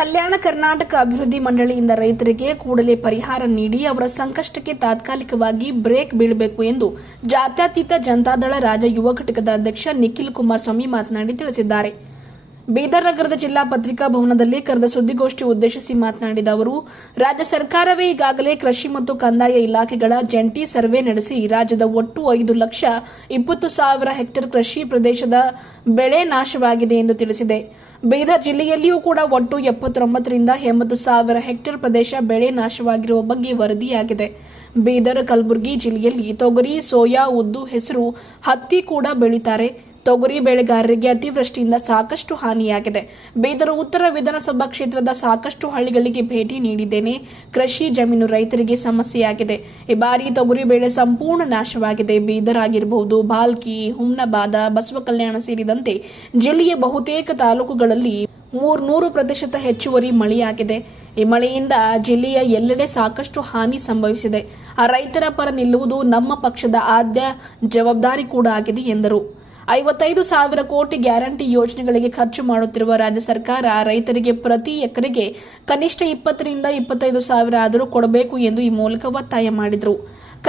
ಕಲ್ಯಾಣ ಕರ್ನಾಟಕ ಅಭಿವೃದ್ಧಿ ಮಂಡಳಿಯಿಂದ ರೈತರಿಗೆ ಕೂಡಲೇ ಪರಿಹಾರ ನೀಡಿ ಅವರ ಸಂಕಷ್ಟಕ್ಕೆ ತಾತ್ಕಾಲಿಕವಾಗಿ ಬ್ರೇಕ್ ಬೀಳಬೇಕು ಎಂದು ಜಾತ್ಯತೀತ ಜನತಾದಳ ರಾಜ್ಯ ಯುವ ಘಟಕದ ಅಧ್ಯಕ್ಷ ನಿಖಿಲ್ ಕುಮಾರಸ್ವಾಮಿ ಮಾತನಾಡಿ ತಿಳಿಸಿದ್ದಾರೆ. ಬೀದರ್ ನಗರದ ಜಿಲ್ಲಾ ಪತ್ರಿಕಾ ಭವನದಲ್ಲಿ ಕರೆದ ಸುದ್ದಿಗೋಷ್ಠಿ ಉದ್ದೇಶಿಸಿ ಮಾತನಾಡಿದ ಅವರು, ರಾಜ್ಯ ಸರ್ಕಾರವೇ ಈಗಾಗಲೇ ಕೃಷಿ ಮತ್ತು ಕಂದಾಯ ಇಲಾಖೆಗಳ ಜಂಟಿ ಸರ್ವೆ ನಡೆಸಿ ರಾಜ್ಯದ ಒಟ್ಟು 5,20,000 ಹೆಕ್ಟೇರ್ ಕೃಷಿ ಪ್ರದೇಶದ ಬೆಳೆ ನಾಶವಾಗಿದೆ ಎಂದು ತಿಳಿಸಿದೆ. ಬೀದರ್ ಜಿಲ್ಲೆಯಲ್ಲಿಯೂ ಕೂಡ ಒಟ್ಟು 79ರಿಂದ 80,000 ಹೆಕ್ಟೇರ್ ಪ್ರದೇಶ ಬೆಳೆ ನಾಶವಾಗಿರುವ ಬಗ್ಗೆ ವರದಿಯಾಗಿದೆ. ಬೀದರ್, ಕಲಬುರಗಿ ಜಿಲ್ಲೆಯಲ್ಲಿ ತೊಗರಿ, ಸೋಯಾ, ಉದ್ದು, ಹೆಸರು, ಹತ್ತಿ ಕೂಡ ಬೆಳೀತಾರೆ. ತೊಗರಿ ಬೆಳೆಗಾರರಿಗೆ ಅತಿವೃಷ್ಟಿಯಿಂದ ಸಾಕಷ್ಟು ಹಾನಿಯಾಗಿದೆ. ಬೀದರ್ ಉತ್ತರ ವಿಧಾನಸಭಾ ಕ್ಷೇತ್ರದ ಸಾಕಷ್ಟು ಹಳ್ಳಿಗಳಿಗೆ ಭೇಟಿ ನೀಡಿದ್ದೇನೆ. ಕೃಷಿ ಜಮೀನು ರೈತರಿಗೆ ಸಮಸ್ಯೆಯಾಗಿದೆ. ಈ ಬಾರಿ ತೊಗರಿ ಬೆಳೆ ಸಂಪೂರ್ಣ ನಾಶವಾಗಿದೆ. ಬೀದರ್ ಆಗಿರಬಹುದು, ಬಾಲ್ಕಿ, ಹುಮ್ನಾಬಾದ, ಬಸವ ಕಲ್ಯಾಣ ಸೇರಿದಂತೆ ಜಿಲ್ಲೆಯ ಬಹುತೇಕ ತಾಲೂಕುಗಳಲ್ಲಿ 300% ಹೆಚ್ಚುವರಿ ಮಳೆಯಾಗಿದೆ. ಈ ಮಳೆಯಿಂದ ಜಿಲ್ಲೆಯ ಎಲ್ಲೆಡೆ ಸಾಕಷ್ಟು ಹಾನಿ ಸಂಭವಿಸಿದೆ. ಆ ರೈತರ ಪರ ನಿಲ್ಲುವುದು ನಮ್ಮ ಪಕ್ಷದ ಆದ್ಯ ಜವಾಬ್ದಾರಿ ಕೂಡ ಆಗಿದೆ ಎಂದರು. 55,000 ಕೋಟಿ ಗ್ಯಾರಂಟಿ ಯೋಜನೆಗಳಿಗೆ ಖರ್ಚು ಮಾಡುತ್ತಿರುವ ರಾಜ್ಯ ಸರ್ಕಾರ ರೈತರಿಗೆ ಪ್ರತಿ ಎಕರೆಗೆ ಕನಿಷ್ಠ 20ರಿಂದ 25,000 ಆದರೂ ಕೊಡಬೇಕು ಎಂದು ಈ ಮೂಲಕ ಒತ್ತಾಯ ಮಾಡಿದರು.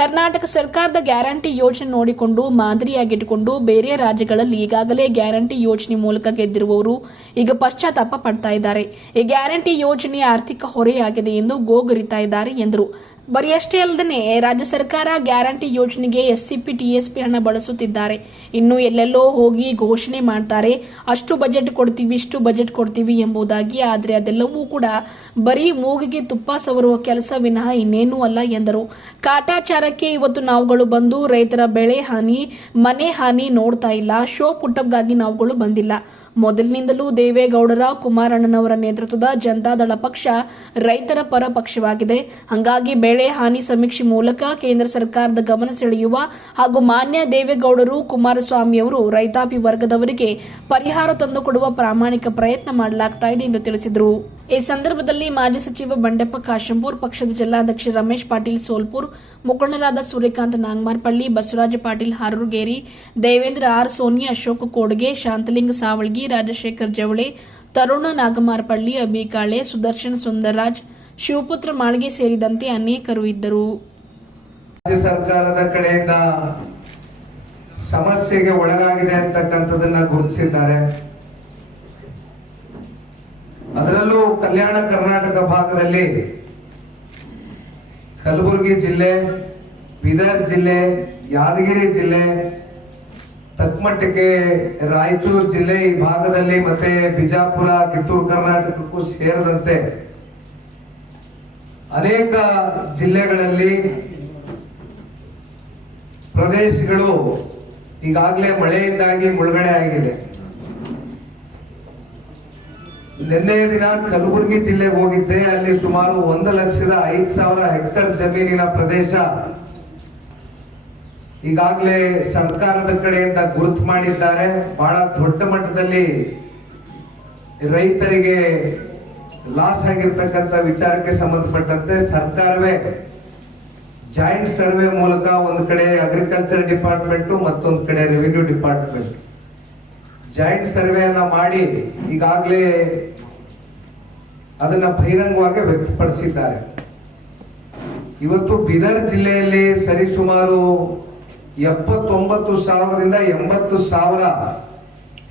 ಕರ್ನಾಟಕ ಸರ್ಕಾರದ ಗ್ಯಾರಂಟಿ ಯೋಜನೆ ನೋಡಿಕೊಂಡು ಮಾದರಿಯಾಗಿಟ್ಟುಕೊಂಡು ಬೇರೆ ರಾಜ್ಯಗಳಲ್ಲಿ ಈಗಾಗಲೇ ಗ್ಯಾರಂಟಿ ಯೋಜನೆ ಮೂಲಕ ಗೆದ್ದಿರುವವರು ಈಗ ಪಶ್ಚಾತ್ತಾಪ ಪಡ್ತಾ ಇದ್ದಾರೆ. ಈ ಗ್ಯಾರಂಟಿ ಯೋಜನೆ ಆರ್ಥಿಕ ಹೊರೆಯಾಗಿದೆ ಎಂದು ಗೋಗರಿತಾ ಇದ್ದಾರೆ ಎಂದರು. ಬರೀ ಅಷ್ಟೇ ಅಲ್ಲದೆ ರಾಜ್ಯ ಸರ್ಕಾರ ಗ್ಯಾರಂಟಿ ಯೋಜನೆಗೆ ಎಸ್ಸಿಪಿ, ಟಿಎಸ್ಪಿ ಹಣ ಬಳಸುತ್ತಿದ್ದಾರೆ. ಇನ್ನು ಎಲ್ಲೆಲ್ಲೋ ಹೋಗಿ ಘೋಷಣೆ ಮಾಡ್ತಾರೆ, ಅಷ್ಟು ಬಜೆಟ್ ಕೊಡ್ತೀವಿ, ಇಷ್ಟು ಬಜೆಟ್ ಕೊಡ್ತೀವಿ ಎಂಬುದಾಗಿ. ಆದರೆ ಅದೆಲ್ಲವೂ ಕೂಡ ಬರೀ ಮೂಗಿಗೆ ತುಪ್ಪ ಸವರುವ ಕೆಲಸ ವಿನಃ ಇನ್ನೇನೂ ಅಲ್ಲ ಎಂದರು. ಕಾಟಾಚಾರಕ್ಕೆ ಇವತ್ತು ನಾವುಗಳು ಬಂದು ರೈತರ ಬೆಳೆ ಹಾನಿ, ಮನೆ ಹಾನಿ ನೋಡ್ತಾ ಇಲ್ಲ. ಶೋ ಪುಟ್ಟಪ್ಗಾಗಿ ನಾವುಗಳು ಬಂದಿಲ್ಲ. ಮೊದಲಿನಿಂದಲೂ ದೇವೇಗೌಡರ, ಕುಮಾರಣ್ಣನವರ ನೇತೃತ್ವದ ಜನತಾದಳ ಪಕ್ಷ ರೈತರ ಪರ ಪಕ್ಷವಾಗಿದೆ. ಹಾಗಾಗಿ ಬೆಳೆ ಹಾನಿ ಸಮೀಕ್ಷೆ ಮೂಲಕ ಕೇಂದ್ರ ಸರ್ಕಾರದ ಗಮನ ಸೆಳೆಯುವ ಹಾಗೂ ಮಾನ್ಯ ದೇವೇಗೌಡರು, ಕುಮಾರಸ್ವಾಮಿಯವರು ರೈತಾಪಿ ವರ್ಗದವರಿಗೆ ಪರಿಹಾರ ತಂದುಕೊಡುವ ಪ್ರಾಮಾಣಿಕ ಪ್ರಯತ್ನ ಮಾಡಲಾಗ್ತಾ ಇದೆ ಎಂದು ತಿಳಿಸಿದರು. ಈ ಸಂದರ್ಭದಲ್ಲಿ ಮಾಜಿ ಸಚಿವ ಬಂಡೆಪ್ಪ ಕಾಶಂಪೂರ್, ಪಕ್ಷದ ಜಿಲ್ಲಾಧ್ಯಕ್ಷ ರಮೇಶ್ ಪಾಟೀಲ್ ಸೋಲ್ಪುರ್, ಮುಖಂಡರಾದ ಸೂರ್ಯಕಾಂತ್ ನಾಗಮಾರ್ಪಳ್ಳಿ, ಬಸವರಾಜ ಪಾಟೀಲ್ ಹಾರೂರ್ಗೇರಿ, ದೇವೇಂದ್ರ ಆರ್ ಸೋನಿ, ಅಶೋಕ್ ಕೋಡ್ಗೆ, ಶಾಂತಲಿಂಗ ಸಾವಳ್ಗಿ, ರಾಜಶೇಖರ್ ಜವಳೆ, ತರುಣ ನಾಗಮಾರ್ಪಳ್ಳಿ, ಅಬಿಕಾಳೆ, ಸುದರ್ಶನ್ ಸುಂದರರಾಜ್, ಶಿವಪುತ್ರ ಮಾಳ್ಗೆ ಸೇರಿದಂತೆ ಅನೇಕರು ಇದ್ದರು. ರಾಜ್ಯ ಸರ್ಕಾರದ ಕಡೆಯಿಂದ ಸಮಸ್ಯೆಗೆ ಒಳಗಾಗಿದೆ ಅಂತಕ್ಕಂಥದನ್ನ ಗುರುತಿಸಿದ್ದಾರೆ. ಅದರಲ್ಲೂ ಕಲ್ಯಾಣ ಕರ್ನಾಟಕ ಭಾಗದಲ್ಲಿ ಕಲಬುರಗಿ ಜಿಲ್ಲೆ, ಬೀದರ್ ಜಿಲ್ಲೆ, ಯಾದಗಿರಿ ಜಿಲ್ಲೆ, ತಕ್ಕಮಟ್ಟಿಗೆ ರಾಯಚೂರು ಜಿಲ್ಲೆ ಈ ಭಾಗದಲ್ಲಿ, ಮತ್ತೆ ಬಿಜಾಪುರ, ಕಿತ್ತೂರು ಕರ್ನಾಟಕಕ್ಕೂ ಸೇರಿದಂತೆ ಅನೇಕ ಜಿಲ್ಲೆಗಳಲ್ಲಿ ಪ್ರದೇಶಗಳು ಈಗಾಗಲೇ ಮಳೆಯಿಂದಾಗಿ ಮುಳುಗಡೆ ಆಗಿದೆ. ನಿನ್ನೆಯ ದಿನ ಕಲಬುರಗಿ ಜಿಲ್ಲೆಗೆ ಹೋಗಿದ್ದೆ. ಅಲ್ಲಿ ಸುಮಾರು 1,05,000 ಹೆಕ್ಟೇರ್ ಜಮೀನಿನ ಪ್ರದೇಶ ಈಗಾಗಲೇ ಸರ್ಕಾರದ ಕಡೆಯಿಂದ ಗುರುತು ಮಾಡಿದ್ದಾರೆ. ಬಹಳ ದೊಡ್ಡ ಮಟ್ಟದಲ್ಲಿ ರೈತರಿಗೆ ಲಾಸ್ ಆಗಿರ್ತಕ್ಕಂಥ ವಿಚಾರಕ್ಕೆ ಸಂಬಂಧಪಟ್ಟಂತೆ ಸರ್ಕಾರವೇ ಜಾಯಿಂಟ್ ಸರ್ವೆ ಮೂಲಕ ಒಂದು ಕಡೆ ಅಗ್ರಿಕಲ್ಚರ್ ಡಿಪಾರ್ಟ್ಮೆಂಟ್, ಮತ್ತೊಂದು ಕಡೆ ರೆವಿನ್ಯೂ ಡಿಪಾರ್ಟ್ಮೆಂಟ್ ಜಾಯಿಂಟ್ ಸರ್ವೆಯನ್ನ ಮಾಡಿ ಈಗಾಗಲೇ ಅದನ್ನ ಬಹಿರಂಗವಾಗಿ ವ್ಯಕ್ತಪಡಿಸಿದ್ದಾರೆ. ಇವತ್ತು ಬೀದರ್ ಜಿಲ್ಲೆಯಲ್ಲಿ ಸರಿಸುಮಾರು 79,000ರಿಂದ 80,000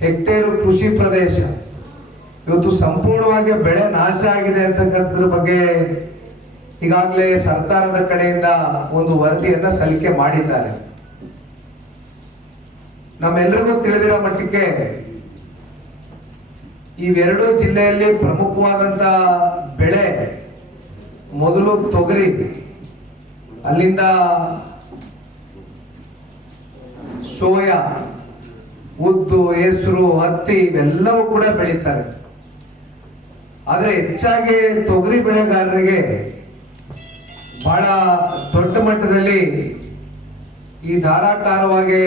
ಹೆಕ್ಟೇರ್ ಕೃಷಿ ಪ್ರದೇಶ ಇವತ್ತು ಸಂಪೂರ್ಣವಾಗಿ ಬೆಳೆ ನಾಶ ಆಗಿದೆ ಅಂತಕ್ಕಂಥದ್ರ ಬಗ್ಗೆ ಈಗಾಗಲೇ ಸರ್ಕಾರದ ಕಡೆಯಿಂದ ಒಂದು ವರದಿಯನ್ನ ಸಲ್ಲಿಕೆ ಮಾಡಿದ್ದಾರೆ. ನಮ್ಮೆಲ್ಲರಿಗೂ ತಿಳಿದಿರೋ ಮಟ್ಟಕ್ಕೆ ಇವೆರಡೂ ಜಿಲ್ಲೆಯಲ್ಲಿ ಪ್ರಮುಖವಾದಂತ ಬೆಳೆ ಮೊದಲು ತೊಗರಿ, ಅಲ್ಲಿಂದ ಸೋಯಾ, ಉದ್ದು, ಹೆಸರು, ಹತ್ತಿ ಇವೆಲ್ಲವೂ ಕೂಡ ಬೆಳೀತಾರೆ. ಆದ್ರೆ ಹೆಚ್ಚಾಗಿ ತೊಗರಿ ಬೆಳೆಗಾರರಿಗೆ ಬಹಳ ದೊಡ್ಡ ಮಟ್ಟದಲ್ಲಿ ಈ ಧಾರಾಕಾರವಾಗಿ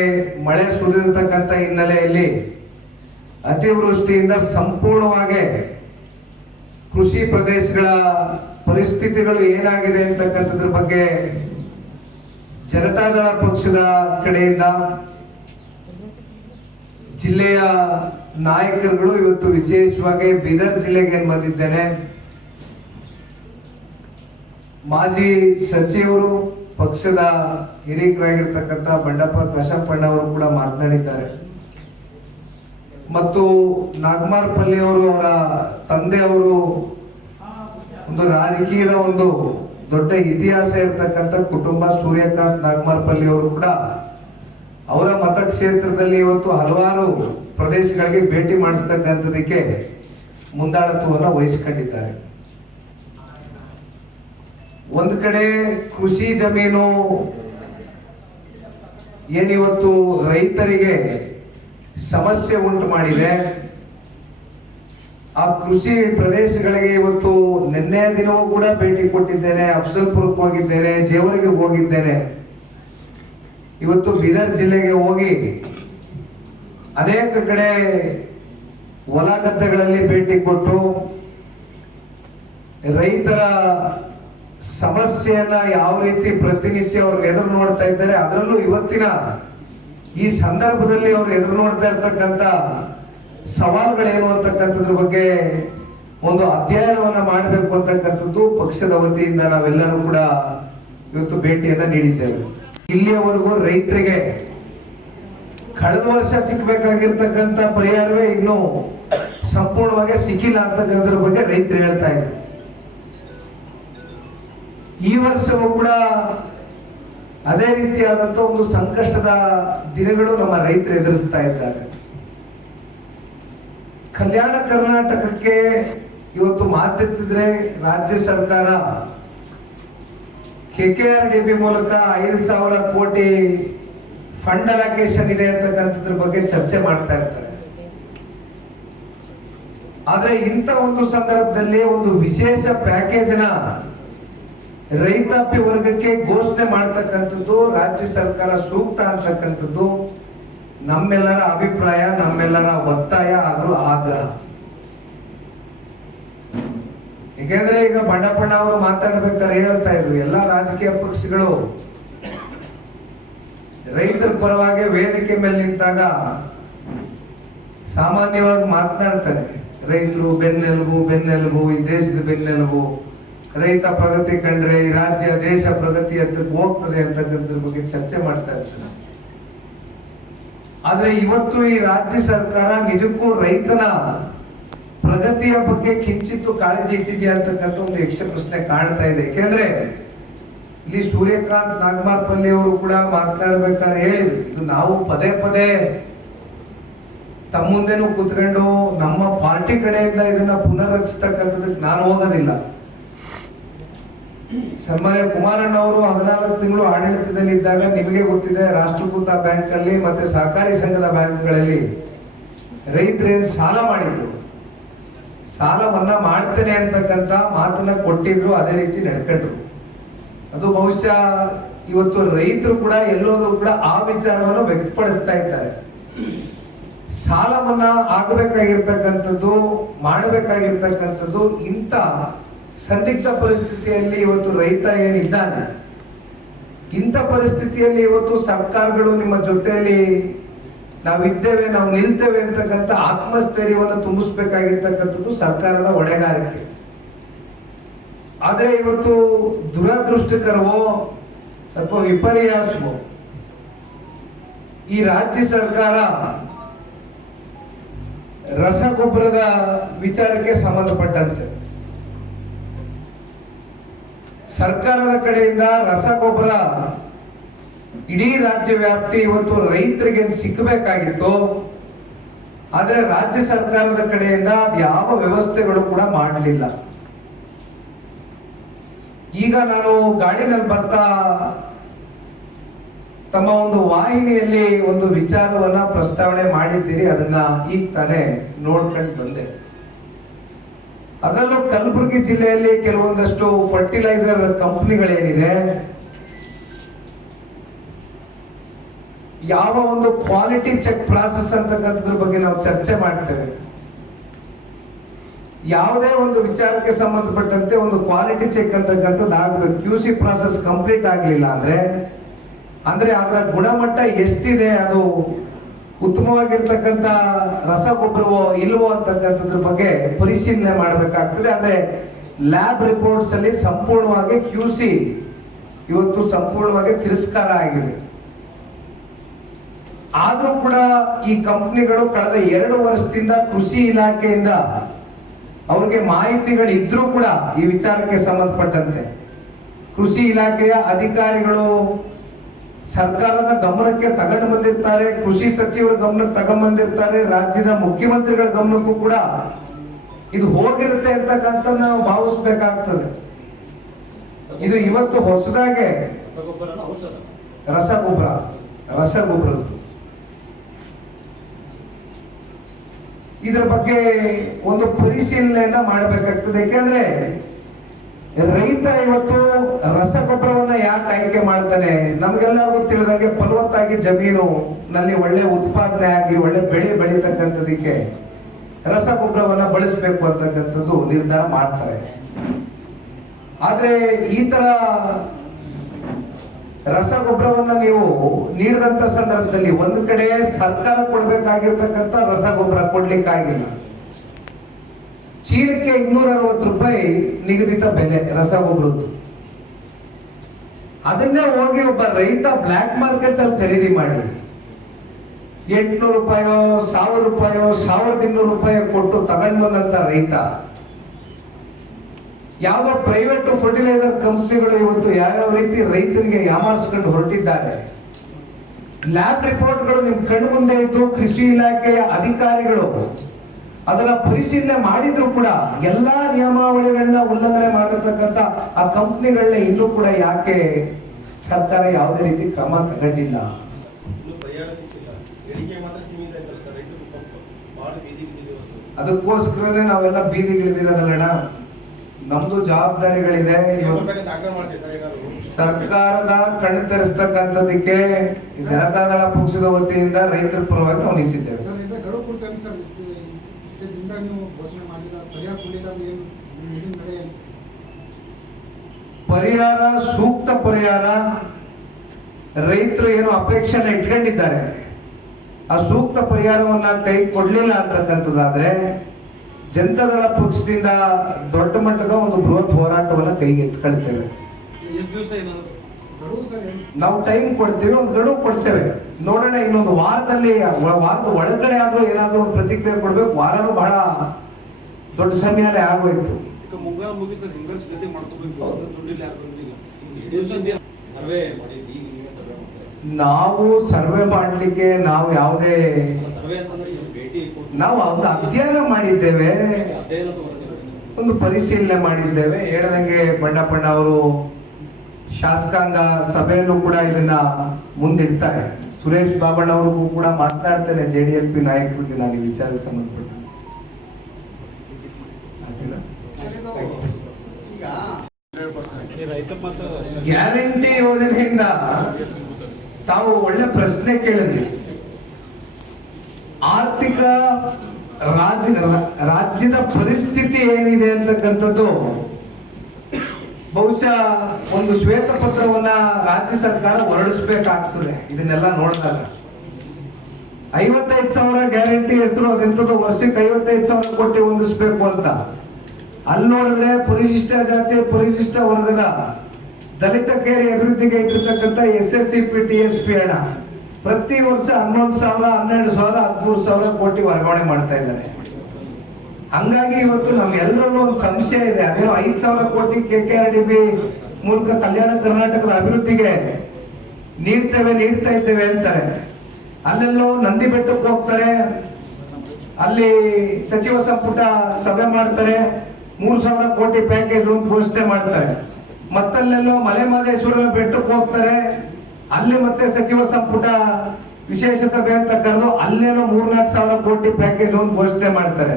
ಮಳೆ ಸುರಿದಿರತಕ್ಕಂಥ ಹಿನ್ನೆಲೆಯಲ್ಲಿ ಅತಿವೃಷ್ಟಿಯಿಂದ ಸಂಪೂರ್ಣವಾಗಿ ಕೃಷಿ ಪ್ರದೇಶಗಳ ಪರಿಸ್ಥಿತಿಗಳು ಏನಾಗಿದೆ ಅಂತಕ್ಕಂಥದ್ರ ಬಗ್ಗೆ ಜನತಾದಳ ಪಕ್ಷದ ಕಡೆಯಿಂದ ಜಿಲ್ಲೆಯ ನಾಯಕರುಗಳು ಇವತ್ತು ವಿಶೇಷವಾಗಿ ಬೀದರ್ ಜಿಲ್ಲೆಗೆ ಏನ್ ಬಂದಿದ್ದೇನೆ. ಮಾಜಿ ಸಚಿವರು, ಪಕ್ಷದ ಹಿರಿಯರಾಗಿರ್ತಕ್ಕಂಥ ಬಂಡಪ್ಪ ಕಾಶಪ್ಪಣ್ಣ ಅವರು ಕೂಡ ಮಾತನಾಡಿದ್ದಾರೆ. ಮತ್ತು ನಾಗಮಾರಪಲ್ಲಿ ಅವರು, ಅವರ ತಂದೆಯವರು ಒಂದು ರಾಜಕೀಯದ ಒಂದು ದೊಡ್ಡ ಇತಿಹಾಸ ಇರತಕ್ಕಂಥ ಕುಟುಂಬ. ಸೂರ್ಯಕಾಂತ್ ನಾಗಮಾರಪಲ್ಲಿ ಅವರು ಕೂಡ ಅವರ ಮತಕ್ಷೇತ್ರದಲ್ಲಿ ಇವತ್ತು ಹಲವಾರು ಪ್ರದೇಶಗಳಿಗೆ ಭೇಟಿ ಮಾಡಿಸ್ತಕ್ಕಂಥದಕ್ಕೆ ಮುಂದಾಳತ್ವವನ್ನು ವಹಿಸಿಕೊಂಡಿದ್ದಾರೆ. ಒಂದು ಕಡೆ ಕೃಷಿ ಜಮೀನು ಏನಿವತ್ತು ರೈತರಿಗೆ ಸಮಸ್ಯೆ ಉಂಟು ಮಾಡಿದೆ, ಆ ಕೃಷಿ ಪ್ರದೇಶಗಳಿಗೆ ಇವತ್ತು ನಿನ್ನೆ ದಿನವೂ ಕೂಡ ಭೇಟಿ ಕೊಟ್ಟಿದ್ದೇನೆ. ಅಫ್ಜಲ್ಪುರಕ್ಕೆ ಹೋಗಿದ್ದೇನೆ, ಜೇವರ್ಗೆ ಹೋಗಿದ್ದೇನೆ. ಇವತ್ತು ಬೀದರ್ ಜಿಲ್ಲೆಗೆ ಹೋಗಿ ಅನೇಕ ಕಡೆ ಹೊಲ ಗದ್ದೆಗಳಲ್ಲಿ ಭೇಟಿ ಕೊಟ್ಟು ರೈತರ ಸಮಸ್ಯೆಯನ್ನ ಯಾವ ರೀತಿ ಪ್ರತಿನಿತ್ಯ ಅವ್ರು ಎದುರು ನೋಡ್ತಾ ಇದ್ದಾರೆ, ಅದರಲ್ಲೂ ಇವತ್ತಿನ ಈ ಸಂದರ್ಭದಲ್ಲಿ ಅವರು ಎದುರು ನೋಡ್ತಾ ಇರ್ತಕ್ಕಂಥ ಸವಾಲುಗಳೇನು ಅಂತಕ್ಕಂಥದ್ರ ಬಗ್ಗೆ ಒಂದು ಅಧ್ಯಯನವನ್ನ ಮಾಡಬೇಕು ಅಂತಕ್ಕಂಥದ್ದು ಪಕ್ಷದ ವತಿಯಿಂದ ನಾವೆಲ್ಲರೂ ಕೂಡ ಇವತ್ತು ಭೇಟಿಯನ್ನ ನೀಡಿದ್ದೇವೆ. ಇಲ್ಲಿಯವರೆಗೂ ರೈತರಿಗೆ ಕಳೆದ ವರ್ಷ ಸಿಕ್ಕಬೇಕಾಗಿರ್ತಕ್ಕಂಥ ಪರಿಹಾರವೇ ಇನ್ನೂ ಸಂಪೂರ್ಣವಾಗಿ ಸಿಕ್ಕಿಲ್ಲ ಅಂತಕ್ಕಂಥದ್ರ ಬಗ್ಗೆ ರೈತರು ಹೇಳ್ತಾ ಇದ್ದಾರೆ. ಈ ವರ್ಷವೂ ಕೂಡ ಅದೇ ರೀತಿಯಾದಂಥ ಒಂದು ಸಂಕಷ್ಟದ ದಿನಗಳು ನಮ್ಮ ರೈತರು ಎದುರಿಸ್ತಾ ಇದ್ದಾರೆ. ಕಲ್ಯಾಣ ಕರ್ನಾಟಕಕ್ಕೆ ಇವತ್ತು ಮಾತೆತ್ತಿದ್ರೆ ರಾಜ್ಯ ಸರ್ಕಾರ KKRDB ಮೂಲಕ 5,000 ಕೋಟಿ ಫಂಡ್ ಅಲೋಕೇಶನ್ ಇದೆ ಅಂತಕ್ಕಂಥದ್ರ ಬಗ್ಗೆ ಚರ್ಚೆ ಮಾಡ್ತಾ ಇರ್ತಾರೆ. ಆದ್ರೆ ಇಂಥ ಒಂದು ಸಂದರ್ಭದಲ್ಲಿ ಒಂದು ವಿಶೇಷ ಪ್ಯಾಕೇಜ್ ನ ರೈತಾಪಿ ವರ್ಗಕ್ಕೆ ಘೋಷಣೆ ಮಾಡ್ತಕ್ಕಂಥದ್ದು ರಾಜ್ಯ ಸರ್ಕಾರ ಸೂಕ್ತ ಅಂತಕ್ಕಂಥದ್ದು ನಮ್ಮೆಲ್ಲರ ಅಭಿಪ್ರಾಯ, ನಮ್ಮೆಲ್ಲರ ಒತ್ತಾಯ, ಆದ್ರೂ ಆಗ್ರಹ. ಏಕೆಂದ್ರೆ ಈಗ ಬಂಡಪ್ಪಣ್ಣ ಅವರು ಮಾತಾಡ್ಬೇಕಾದ್ರೆ ಹೇಳ್ತಾ ಇದ್ರು, ಎಲ್ಲಾ ರಾಜಕೀಯ ಪಕ್ಷಗಳು ರೈತರ ಪರವಾಗಿ ವೇದಿಕೆ ಮೇಲೆ ನಿಂತಾಗ ಸಾಮಾನ್ಯವಾಗಿ ಮಾತನಾಡ್ತಾರೆ, ರೈತರು ಬೆನ್ನೆಲುಬು, ಈ ದೇಶದ ಬೆನ್ನೆಲುಬು, ರೈತ ಪ್ರಗತಿ ಕಂಡ್ರೆ ಈ ರಾಜ್ಯ ದೇಶ ಪ್ರಗತಿ ಹತ್ತಕ್ಕೆ ಹೋಗ್ತದೆ ಅಂತಕ್ಕಂಥದ್ರ ಬಗ್ಗೆ ಚರ್ಚೆ ಮಾಡ್ತಾ ಇರ್ತಾರೆ. ಆದ್ರೆ ಇವತ್ತು ಈ ರಾಜ್ಯ ಸರ್ಕಾರ ನಿಜಕ್ಕೂ ರೈತನ ಪ್ರಗತಿಯ ಬಗ್ಗೆ ಕಿಂಚಿತ್ತು ಕಾಳಜಿ ಇಟ್ಟಿದೆಯಾ ಅಂತಕ್ಕಂಥ ಒಂದು ಯಕ್ಷ ಪ್ರಶ್ನೆ ಕಾಣ್ತಾ ಇದೆ. ಯಾಕೆಂದ್ರೆ ಇಲ್ಲಿ ಸೂರ್ಯಕಾಂತ್ ನಾಗಮಾರಪಲ್ಲಿ ಅವರು ಕೂಡ ಮಾತನಾಡ್ಬೇಕಾದ್ರೆ ಹೇಳಿದ್ರು, ಇದು ನಾವು ಪದೇ ಪದೇ ತಮ್ಮ ಮುಂದೆನೂ ಕೂತ್ಕೊಂಡು ನಮ್ಮ ಪಾರ್ಟಿ ಕಡೆಯಿಂದ ಇದನ್ನ ಪುನರ್ರಚಿಸ್ತಕ್ಕಂಥದಕ್ಕೆ ನಾನು ಹೋಗೋದಿಲ್ಲ. ಸನ್ಮಾನ್ಯ ಕುಮಾರಣ್ಣ ಅವರು 14 ತಿಂಗಳು ಆಡಳಿತದಲ್ಲಿ ಇದ್ದಾಗ ನಿಮಗೆ ಗೊತ್ತಿದೆ, ರಾಷ್ಟ್ರೀಕೃತ ಬ್ಯಾಂಕ್ ಅಲ್ಲಿ ಮತ್ತೆ ಸಹಕಾರಿ ಸಂಘದ ಬ್ಯಾಂಕ್ಗಳಲ್ಲಿ ರೈತರೇನು ಸಾಲ ಮಾಡಿದ್ರು, ಸಾಲ ಮನ್ನಾ ಮಾಡ್ತೇನೆ ಅಂತಕ್ಕಂಥ ಮಾತನ್ನ ಕೊಟ್ಟಿದ್ರು, ಅದೇ ರೀತಿ ನಡ್ಕೊಂಡ್ರು. ಅದು ಬಹುಶಃ ಇವತ್ತು ರೈತರು ಕೂಡ ಎಲ್ಲೋದ್ರು ಕೂಡ ಆ ವಿಚಾರವನ್ನು ವ್ಯಕ್ತಪಡಿಸ್ತಾ ಇದ್ದಾರೆ. ಸಾಲ ಮನ್ನಾ ಆಗಬೇಕಾಗಿರ್ತಕ್ಕಂಥದ್ದು, ಮಾಡಬೇಕಾಗಿರ್ತಕ್ಕಂಥದ್ದು ಇಂಥ ಸಂದಿಗ್ಧ ಪರಿಸ್ಥಿತಿಯಲ್ಲಿ ಇವತ್ತು ರೈತ ಏನಿದ್ದಾನೆ, ಇಂಥ ಪರಿಸ್ಥಿತಿಯಲ್ಲಿ ಇವತ್ತು ಸರ್ಕಾರಗಳು ನಿಮ್ಮ ಜೊತೆಯಲ್ಲಿ ನಾವಿದ್ದೇವೆ, ನಾವು ನಿಲ್ತೇವೆ ಅಂತಕ್ಕಂಥ ಆತ್ಮಸ್ಥೈರ್ಯವನ್ನು ತುಂಬಿಸ್ಬೇಕಾಗಿರ್ತಕ್ಕಂಥದ್ದು ಸರ್ಕಾರದ ಹೊಣೆಗಾರಿಕೆ. ಆದ್ರೆ ಇವತ್ತು ದುರದೃಷ್ಟಕರವೋ ಅಥವಾ ವಿಪರ್ಯಾಸವೋ ಈ ರಾಜ್ಯ ಸರ್ಕಾರ ರಸಗೊಬ್ಬರದ ವಿಚಾರಕ್ಕೆ ಸಂಬಂಧಪಟ್ಟಂತೆ ಸರ್ಕಾರದ ಕಡೆಯಿಂದ ರಸಗೊಬ್ಬರ ಇಡೀ ರಾಜ್ಯ ವ್ಯಾಪ್ತಿ ಇವತ್ತು ರೈತರಿಗೆ ಸಿಕ್ಕಬೇಕಾಗಿತ್ತು. ಆದ್ರೆ ರಾಜ್ಯ ಸರ್ಕಾರದ ಕಡೆಯಿಂದ ಯಾವ ವ್ಯವಸ್ಥೆಗಳು ಕೂಡ ಮಾಡಲಿಲ್ಲ. ಈಗ ನಾನು ಗಾಡಿನಲ್ಲಿ ಬರ್ತಾ ತಮ್ಮ ಒಂದು ವಾಹಿನಿಯಲ್ಲಿ ಒಂದು ವಿಚಾರವನ್ನ ಪ್ರಸ್ತಾವನೆ ಮಾಡಿದ್ದೀರಿ, ಅದನ್ನ ಈಗ ತಾನೇ ನೋಡ್ಕೊಂಡು ಬಂದೆ. ಅದರಲ್ಲೂ ಕಲಬುರಗಿ ಜಿಲ್ಲೆಯಲ್ಲಿ ಕೆಲವೊಂದಷ್ಟು ಫರ್ಟಿಲೈಸರ್ ಕಂಪನಿಗಳೇನಿದೆ, ಯಾವ ಒಂದು ಕ್ವಾಲಿಟಿ ಚೆಕ್ ಪ್ರಾಸೆಸ್ ಅಂತಕ್ಕಂಥದ್ರ ಬಗ್ಗೆ ನಾವು ಚರ್ಚೆ ಮಾಡ್ತೇವೆ. ಯಾವುದೇ ಒಂದು ವಿಚಾರಕ್ಕೆ ಸಂಬಂಧಪಟ್ಟಂತೆ ಒಂದು ಕ್ವಾಲಿಟಿ ಚೆಕ್ ಅಂತಕ್ಕಂಥದ್ದು ಆಗ್ಬೇಕು. QC ಪ್ರಾಸೆಸ್ ಕಂಪ್ಲೀಟ್ ಆಗ್ಲಿಲ್ಲ ಅಂದ್ರೆ ಅದರ ಗುಣಮಟ್ಟ ಎಷ್ಟಿದೆ, ಅದು ಉತ್ತಮವಾಗಿರ್ತಕ್ಕಂಥ ರಸಗೊಬ್ಬರವೋ ಇಲ್ವೋ ಅಂತಕ್ಕಂಥದ್ರ ಬಗ್ಗೆ ಪರಿಶೀಲನೆ ಮಾಡಬೇಕಾಗ್ತದೆ. ಆದ್ರೆ ಲ್ಯಾಬ್ ರಿಪೋರ್ಟ್ಸ್ ಅಲ್ಲಿ ಸಂಪೂರ್ಣವಾಗಿ QC ಇವತ್ತು ಸಂಪೂರ್ಣವಾಗಿ ತಿರಸ್ಕಾರ ಆಗಿದೆ. ಆದ್ರೂ ಕೂಡ ಈ ಕಂಪನಿಗಳು ಕಳೆದ 2 ವರ್ಷದಿಂದ ಕೃಷಿ ಇಲಾಖೆಯಿಂದ ಅವ್ರಿಗೆ ಮಾಹಿತಿಗಳಿದ್ರೂ ಕೂಡ ಈ ವಿಚಾರಕ್ಕೆ ಸಂಬಂಧಪಟ್ಟಂತೆ ಕೃಷಿ ಇಲಾಖೆಯ ಅಧಿಕಾರಿಗಳು ಸರ್ಕಾರದ ಗಮನಕ್ಕೆ ತಗೊಂಡು ಬಂದಿರ್ತಾರೆ, ಕೃಷಿ ಸಚಿವರ ಗಮನಕ್ಕೆ ತಗೊಂಡ್ಬಂದಿರ್ತಾರೆ, ರಾಜ್ಯದ ಮುಖ್ಯಮಂತ್ರಿಗಳ ಗಮನಕ್ಕೂ ಕೂಡ ಇದು ಹೋಗಿರುತ್ತೆ ಅಂತಕ್ಕಂಥ ನಾವು ಭಾವಿಸ್ಬೇಕಾಗ್ತದೆ. ಇದು ಇವತ್ತು ಹೊಸದಾಗೆ ರಸಗೊಬ್ಬರದ್ದು ಇದರ ಬಗ್ಗೆ ಒಂದು ಪರಿಶೀಲನೆಯನ್ನ ಮಾಡಬೇಕಾಗ್ತದೆ. ಯಾಕೆಂದ್ರೆ ರೈತ ಇವತ್ತು ರಸಗೊಬ್ಬರವನ್ನ ಯಾಕೆ ಆಯ್ಕೆ ಮಾಡ್ತಾನೆ? ನಮಗೆಲ್ಲರಿಗೂ ತಿಳಿದಂಗೆ ಫಲವತ್ತಾಗಿ ಜಮೀನು ನಲ್ಲಿ ಒಳ್ಳೆ ಉತ್ಪಾದನೆ ಆಗಲಿ, ಒಳ್ಳೆ ಬೆಳೆ ಬೆಳೀತಕ್ಕಂಥದಕ್ಕೆ ರಸಗೊಬ್ಬರವನ್ನ ಬಳಸಬೇಕು ಅಂತಕ್ಕಂಥದ್ದು ನಿರ್ಧಾರ ಮಾಡ್ತಾರೆ. ಆದ್ರೆ ಈ ತರ ರಸಗೊಬ್ಬರವನ್ನ ನೀವು ನೀಡಿದಂತ ಸಂದರ್ಭದಲ್ಲಿ ಒಂದು ಕಡೆ ಸರ್ಕಾರ ಕೊಡ್ಬೇಕಾಗಿರ್ತಕ್ಕಂಥ ರಸಗೊಬ್ಬರ ಕೊಡ್ಲಿಕ್ಕಾಗಿಲ್ಲ. ಚೀಲಕ್ಕೆ 260 ರೂಪಾಯಿ ನಿಗದಿತ ಬೆಲೆ ರಸಗೊಬ್ಬರದ್ದು. ಅದನ್ನೇ ಹೋಗಿ ಒಬ್ಬ ರೈತ ಬ್ಲ್ಯಾಕ್ ಮಾರ್ಕೆಟ್ ಅಲ್ಲಿ ಖರೀದಿ ಮಾಡಿ 800 ರೂಪಾಯೋ 1000 ರೂಪಾಯೋ 1200 ರೂಪಾಯಿ ಕೊಟ್ಟು ತಗೊಂಡು ಬಂದಂತ ರೈತ ಯಾವ ಪ್ರೈವೇಟ್ ಫರ್ಟಿಲೈಸರ್ ಕಂಪನಿಗಳು ಇವತ್ತು ಯಾವ್ಯಾವ ರೀತಿ ರೈತನಿಗೆ ಯಾಮಾರಿಸ್ಕೊಂಡು ಹೊರಟಿದ್ದಾರೆ. ಲ್ಯಾಬ್ ರಿಪೋರ್ಟ್ಗಳು ನಿಮ್ ಕಣ್ಣು ಮುಂದೆ ಇದ್ದು ಕೃಷಿ ಇಲಾಖೆಯ ಅಧಿಕಾರಿಗಳು ಅದನ್ನ ಪರಿಶೀಲನೆ ಮಾಡಿದ್ರು ಕೂಡ ಎಲ್ಲಾ ನಿಯಮಾವಳಿಗಳನ್ನ ಉಲ್ಲಂಘನೆ ಮಾಡಿರ್ತಕ್ಕಂಥ ಆ ಕಂಪನಿಗಳನ್ನ ಇನ್ನೂ ಕೂಡ ಯಾಕೆ ಸರ್ಕಾರ ಯಾವುದೇ ರೀತಿ ಕ್ರಮ ತಗೊಂಡಿಲ್ಲ? ಅದಕ್ಕೋಸ್ಕರನೇ ನಾವೆಲ್ಲ ಬೀದಿಗಿಳಿದಿರೋದಲ್ಲ. ನಮ್ದು ಜವಾಬ್ದಾರಿಗಳಿದೆ. ಸರ್ಕಾರದ ಕಣ್ಣು ತರಿಸ್ತಕ್ಕಂಥದಕ್ಕೆ ಜನತಾದಳ ಪಕ್ಷದ ವತಿಯಿಂದ ರೈತರ ಪರವಾಗಿ ನಾವು ನಿಂತಿದ್ದೇವೆ. ಪರಿಹಾರ, ಸೂಕ್ತ ಪರಿಹಾರ ರೈತರು ಏನು ಅಪೇಕ್ಷೆನ ಇಟ್ಕೊಂಡಿದ್ದಾರೆ, ಆ ಸೂಕ್ತ ಪರಿಹಾರವನ್ನ ಕೈ ಕೊಡ್ಲಿಲ್ಲ ಅಂತಕ್ಕಂಥದ್ದಾದ್ರೆ ಜನತಾದಳ ಪಕ್ಷದಿಂದ ದೊಡ್ಡ ಮಟ್ಟದ ಒಂದು ಬೃಹತ್ ಹೋರಾಟವನ್ನ ಕೈಗೆ ಎತ್ಕೊಳ್ತೇವೆ. ನಾವು ಟೈಮ್ ಕೊಡ್ತೇವೆ, ಒಂದು ಗಡುವು ಕೊಡ್ತೇವೆ. ನೋಡೋಣ, ಇನ್ನೊಂದು ವಾರದ ಒಳಗಡೆ ಆದ್ರೂ ಏನಾದ್ರೂ ಒಂದು ಪ್ರತಿಕ್ರಿಯೆ ಕೊಡ್ಬೇಕು. ವಾರನೂ ಬಹಳ ದೊಡ್ಡ ಸಮಯನೇ ಆಗೋಯ್ತು. ನಾವು ಸರ್ವೆ ಮಾಡ್ಲಿಕ್ಕೆ ನಾವು ಯಾವುದೇ ನಾವು ಒಂದು ಅಧ್ಯಯನ ಮಾಡಿದ್ದೇವೆ, ಒಂದು ಪರಿಶೀಲನೆ ಮಾಡಿದ್ದೇವೆ. ಹೇಳದಂಗೆ ಬಣ್ಣಪ್ಪಣ್ಣ ಅವರು ಶಾಸಕಾಂಗ ಸಭೆಯಲ್ಲೂ ಕೂಡ ಇದನ್ನ ಮುಂದಿಡ್ತಾರೆ. ಸುರೇಶ್ ಬಾಬಣ್ಣ ಅವ್ರಿಗೂ ಕೂಡ ಮಾತನಾಡ್ತೇನೆ, JDLP ನಾಯಕರಿಗೆ ನಾನು ಈ ವಿಚಾರಕ್ಕೆ ಸಂಬಂಧಪಟ್ಟ ಗ್ಯಾರಂಟಿ ಯೋಜನೆಯಿಂದ ತಾವು ಒಳ್ಳೆ ಪ್ರಶ್ನೆ ಕೇಳಿದ್ರಿ. ಆರ್ಥಿಕ ರಾಜ್ಯದ ಪರಿಸ್ಥಿತಿ ಏನಿದೆ ಅಂತಕ್ಕಂಥದ್ದು ಬಹುಶಃ ಒಂದು ಶ್ವೇತ ಪತ್ರವನ್ನ ರಾಜ್ಯ ಸರ್ಕಾರ ಹೊರಡಿಸಬೇಕಾಗ್ತದೆ. ಇದನ್ನೆಲ್ಲ ನೋಡಿದಾಗ 55,000 ಗ್ಯಾರಂಟಿ ಹೆಸರು ಅದೆಂತದ್ದು ವರ್ಷಕ್ಕೆ 55,000 ಕೋಟಿ ಹೊಂದಿಸ್ಬೇಕು ಅಂತ. ಅಲ್ಲಿ ನೋಡಿದ್ರೆ ಪರಿಶಿಷ್ಟ ಜಾತಿ ಪರಿಶಿಷ್ಟ ವರ್ಗದ ದಲಿತ ಕೇರಿ ಅಭಿವೃದ್ಧಿಗೆ ಇಟ್ಟಿರ್ತಕ್ಕಂಥ SSCP TSP ಹಣ ಪ್ರತಿ ವರ್ಷ 11,000 12,000 13,000 ಕೋಟಿ ವರ್ಗಾವಣೆ ಮಾಡ್ತಾ ಇದ್ದಾರೆ. ಹಂಗಾಗಿ ಇವತ್ತು ನಮ್ಗೆಲ್ಲರಲ್ಲೂ ಒಂದು ಸಂಶಯ ಇದೆ. ಅದೇನೋ 5,000 ಕೋಟಿ KKRDB ಮೂಲಕ ಕಲ್ಯಾಣ ಕರ್ನಾಟಕದ ಅಭಿವೃದ್ಧಿಗೆ ನೀಡ್ತಾ ಇದ್ದೇವೆ ಅಂತಾರೆ. ಅಲ್ಲೆಲ್ಲೋ ನಂದಿ ಬೆಟ್ಟಕ್ಕೆ ಹೋಗ್ತಾರೆ, ಅಲ್ಲಿ ಸಚಿವ ಸಂಪುಟ ಸಭೆ ಮಾಡ್ತಾರೆ, 3,000 ಕೋಟಿ ಪ್ಯಾಕೇಜ್ ಅಂತ ಘೋಷಣೆ ಮಾಡ್ತಾರೆ. ಮತ್ತಲ್ಲೆಲ್ಲೋ ಮಲೆ ಮಹದೇಶ್ವರ ಬೆಟ್ಟಕ್ಕೆ ಹೋಗ್ತಾರೆ, ಅಲ್ಲಿ ಮತ್ತೆ ಸಚಿವ ಸಂಪುಟ ವಿಶೇಷ ಸಭೆ ಅಂತ ಕರೆದು ಅಲ್ಲೇನೋ 3,000-4,000 ಕೋಟಿ ಪ್ಯಾಕೇಜ್ ಅಂತ ಘೋಷಣೆ ಮಾಡ್ತಾರೆ.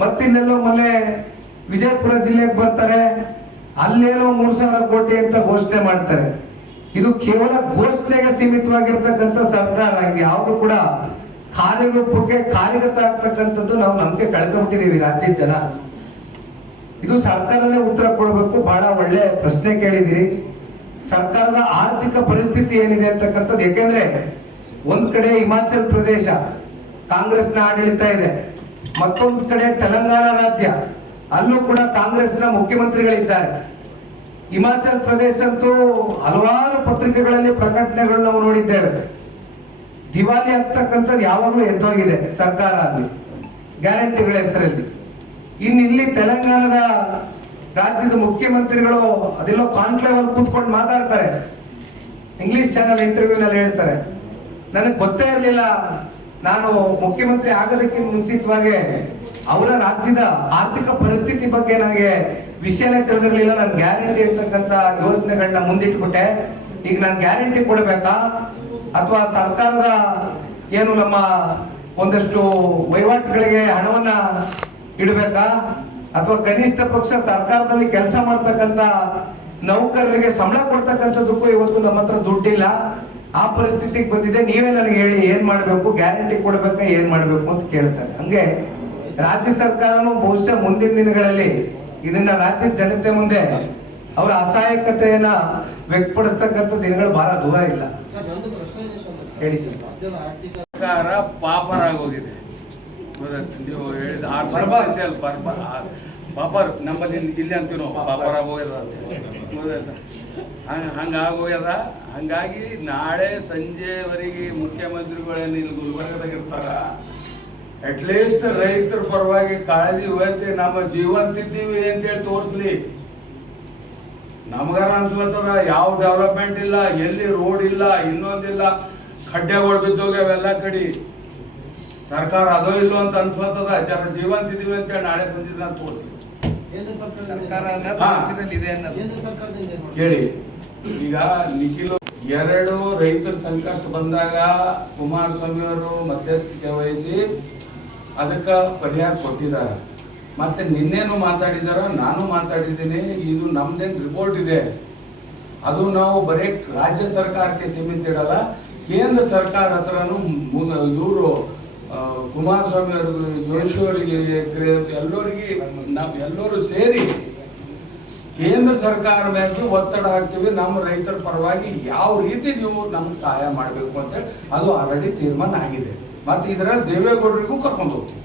ಮತ್ತಿಲ್ಲೆಲ್ಲೋ ಮಲೆ ವಿಜಯಪುರ ಜಿಲ್ಲೆಗೆ ಬರ್ತಾರೆ, ಅಲ್ಲೇನೋ 3,000 ಕೋಟಿ ಅಂತ ಘೋಷಣೆ ಮಾಡ್ತಾರೆ. ಇದು ಕೇವಲ ಘೋಷಣೆಗೆ ಸೀಮಿತವಾಗಿರ್ತಕ್ಕಂಥ ಸರ್ಕಾರ. ಇದು ಯಾವುದು ಕೂಡ ಕಾರ್ಯರೂಪಕ್ಕೆ ಕಾರ್ಯಗತ ಆಗ್ತಕ್ಕಂಥದ್ದು ನಾವು ನಂಬಿಕೆ ಕಳೆದುಬಿಟ್ಟಿದೀವಿ ರಾಜ್ಯದ ಜನ. ಇದು ಸರ್ಕಾರನೇ ಉತ್ತರ ಕೊಡಬೇಕು. ಬಹಳ ಒಳ್ಳೆ ಪ್ರಶ್ನೆ ಕೇಳಿದಿರಿ. ಸರ್ಕಾರದ ಆರ್ಥಿಕ ಪರಿಸ್ಥಿತಿ ಏನಿದೆ ಅಂತಕ್ಕಂಥದ್ದು, ಯಾಕೆಂದ್ರೆ ಒಂದ್ ಕಡೆ ಹಿಮಾಚಲ್ ಪ್ರದೇಶ ಕಾಂಗ್ರೆಸ್ನ ಆಡಳಿತ ಇದೆ, ಮತ್ತೊಂದು ಕಡೆ ತೆಲಂಗಾಣ ರಾಜ್ಯ, ಅಲ್ಲೂ ಕೂಡ ಕಾಂಗ್ರೆಸ್ನ ಮುಖ್ಯಮಂತ್ರಿಗಳಿದ್ದಾರೆ. ಹಿಮಾಚಲ್ ಪ್ರದೇಶ ಅಂತೂ ಹಲವಾರು ಪತ್ರಿಕೆಗಳಲ್ಲಿ ಪ್ರಕಟಣೆಗಳು ನಾವು ನೋಡಿದ್ದೇವೆ. ದಿವಾಲಿ ಆಗ್ತಕ್ಕಂಥದ್ದು ಯಾವಾಗಲೂ ಎದ್ದೋಗಿದೆ ಸರ್ಕಾರ ಅಲ್ಲಿ ಗ್ಯಾರಂಟಿಗಳ ಹೆಸರಲ್ಲಿ. ಇಲ್ಲಿ ತೆಲಂಗಾಣದ ರಾಜ್ಯದ ಮುಖ್ಯಮಂತ್ರಿಗಳು ಅದೆಲ್ಲೋ ಕಾನ್ಕ್ಲೇವ್ ಅಲ್ಲಿ ಕೂತ್ಕೊಂಡು ಮಾತಾಡ್ತಾರೆ. ಇಂಗ್ಲಿಷ್ ಚಾನೆಲ್ ಇಂಟರ್ವ್ಯೂನಲ್ಲಿ ಹೇಳ್ತಾರೆ, ನನಗೆ ಗೊತ್ತೇ ಇರಲಿಲ್ಲ, ನಾನು ಮುಖ್ಯಮಂತ್ರಿ ಆಗೋದಕ್ಕಿಂತ ಮುಂಚಿತವಾಗಿ ಅವರ ರಾಜ್ಯದ ಆರ್ಥಿಕ ಪರಿಸ್ಥಿತಿ ಬಗ್ಗೆ ನನಗೆ ವಿಷಯನೇ ತಿಳಿದಿರಲಿಲ್ಲ. ನಾನು ಗ್ಯಾರಂಟಿ ಇರ್ತಕ್ಕಂಥ ಯೋಜನೆಗಳನ್ನ ಮುಂದಿಟ್ಬಿಟ್ಟೆ. ಈಗ ನಾನು ಗ್ಯಾರಂಟಿ ಕೊಡಬೇಕಾ ಅಥವಾ ಸರ್ಕಾರದ ಏನು ನಮ್ಮ ಒಂದಷ್ಟು ವಹಿವಾಟುಗಳಿಗೆ ಹಣವನ್ನ ಇಡಬೇಕಾ ಅಥವಾ ಕನಿಷ್ಠ ಪಕ್ಷ ಸರ್ಕಾರದಲ್ಲಿ ಕೆಲಸ ಮಾಡ್ತಕ್ಕಂಥ ನೌಕರರಿಗೆ ಸಂಬಳ ಕೊಡ್ತಕ್ಕಂಥದ್ದಕ್ಕೂ ಇವತ್ತು ನಮ್ಮ ಹತ್ರ ದುಡ್ಡಿಲ್ಲ. ಆ ಪರಿಸ್ಥಿತಿಗೆ ಬಂದಿದೆ, ನೀವೇ ನನಗೆ ಹೇಳಿ ಏನ್ ಮಾಡ್ಬೇಕು, ಗ್ಯಾರಂಟಿ ಕೊಡ್ಬೇಕಾ ಏನ್ ಮಾಡ್ಬೇಕು ಅಂತ ಕೇಳ್ತಾರೆ. ಹಂಗೆ ರಾಜ್ಯ ಸರ್ಕಾರನು ಬಹುಶಃ ಮುಂದಿನ ದಿನಗಳಲ್ಲಿ ಇದನ್ನ ರಾಜ್ಯದ ಜನತೆ ಮುಂದೆ ಅವರ ಅಸಹಾಯಕತೆಯನ್ನ ವ್ಯಕ್ತಪಡಿಸ್ತಕ್ಕಂಥ ದಿನಗಳು ಬಹಳ ದೂರ ಇಲ್ಲ. ಹೇಳಿ ಸರ್. ಸರ್ಕಾರ ಪಾಪರಾಗೋಗಿದೆ. ನೀವು ಹೇಳಿದ ಪಾಪರ್ ನಮ್ಮಲ್ಲಿ ಇಲ್ಲಿ ಅಂತೀವಿ ನಾವು ಪಾಪರಾಗೋಗ್ಯದ ಅಂತ ಹಂಗಾಗೋಗ್ಯದ. ಹಂಗಾಗಿ ನಾಳೆ ಸಂಜೆವರೆಗೆ ಮುಖ್ಯಮಂತ್ರಿಗಳೇನು ಇಲ್ಲಿ ಗುಲ್ಬರ್ಗದಾಗ ಇರ್ತಾರ, ಅಟ್ಲೀಸ್ಟ್ ರೈತರ ಪರವಾಗಿ ಕಾಳಜಿ ವಹಿಸಿ ನಮ್ಮ ಜೀವಂತಿದ್ದೀವಿ ಅಂತೇಳಿ ತೋರಿಸ್ಲಿ. ನಮಗಾರ ಅನ್ಸ್ಲತ್ತದ ಯಾವ ಡೆವಲಪ್ಮೆಂಟ್ ಇಲ್ಲ, ಎಲ್ಲಿ ರೋಡ್ ಇಲ್ಲ, ಇನ್ನೊಂದಿಲ್ಲ, ಖಡ್ಡೆಗಳು ಬಿದ್ದೋಗ್ಯಾವೆಲ್ಲ ಕಡೆ. ಸರ್ಕಾರ ಅದೋ ಇಲ್ಲೋ ಅಂತ ಅನ್ಸ್ಲತ್ತದ, ಜರ ಜೀವಂತಿದ್ದೀವಿ ಅಂತೇಳಿ ನಾಳೆ ಸಂಜೆ ನಾನು ತೋರಿಸಿ. ಹೇಳಿ. ಈಗ ನಿಖಿಲ್ ಎರಡು ರೈತರ ಸಂಕಷ್ಟ ಬಂದಾಗ ಕುಮಾರಸ್ವಾಮಿ ಅವರು ಮಧ್ಯಸ್ಥಿಕೆ ವಹಿಸಿ ಅದಕ್ಕೆ ಪರಿಹಾರ ಕೊಟ್ಟಿದ್ದಾರೆ. ಮತ್ತೆ ನಿನ್ನೇನು ಮಾತಾಡಿದಾರ, ನಾನು ಮಾತಾಡಿದ್ದೀನಿ. ಇದು ನಮ್ದೇನು ರಿಪೋರ್ಟ್ ಇದೆ, ಅದು ನಾವು ಬರೀ ರಾಜ್ಯ ಸರ್ಕಾರಕ್ಕೆ ಸೀಮಿತ ಇಡಲ್ಲ, ಕೇಂದ್ರ ಸರ್ಕಾರ ಹತ್ರನು ಇವರು ಕುಮಾರಸ್ವಾಮಿ ಅವ್ರಿಗೆ, ಜೋಶಿ ಅವರಿಗೆ, ಎಲ್ಲರಿಗೆ ಎಲ್ಲರೂ ಸೇರಿ ಕೇಂದ್ರ ಸರ್ಕಾರ ಮೇಲೆ ಒತ್ತಡ ಹಾಕ್ತೀವಿ. ನಮ್ಮ ರೈತರ ಪರವಾಗಿ ಯಾವ ರೀತಿ ನೀವು ನಮ್ಗೆ ಸಹಾಯ ಮಾಡಬೇಕು ಅಂತೇಳಿ ಅದು ಆಲ್ರೆಡಿ ತೀರ್ಮಾನ ಆಗಿದೆ. ಮತ್ತೆ ಇದರಲ್ಲಿ ದೇವೇಗೌಡರಿಗೂ ಕರ್ಕೊಂಡು ಹೋಗ್ತೀವಿ.